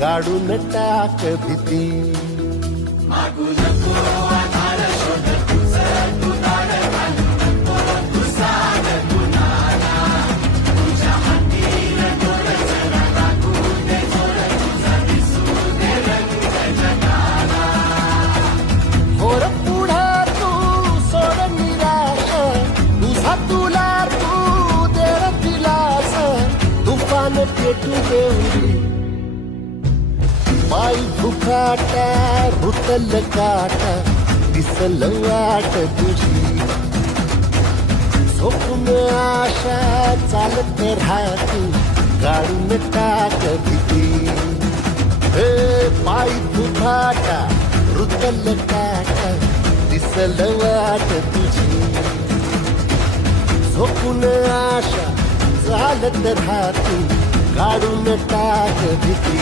काढून टाक भीती. मागू नको आधार शोध तुझं तू दार घालू नको तू साध कुणाला तुझ्या हातील डोळ जरा लागू दे जोड तुझा दिसू दे रंग जगाला. होर पुढे तू सोड निराश तुझा तुला तू दे दिलास तुफान पेटू देऊरी. पायी फुकाटा रुतल काटा दिसल वाट तुझी. झोपून आशा चालत राहती काढून टाक भीती. हे पायी फुकाटा रुतल काटा दिसल वाट तुझी. झोपून आशा चालत राहती काढून टाक भीती.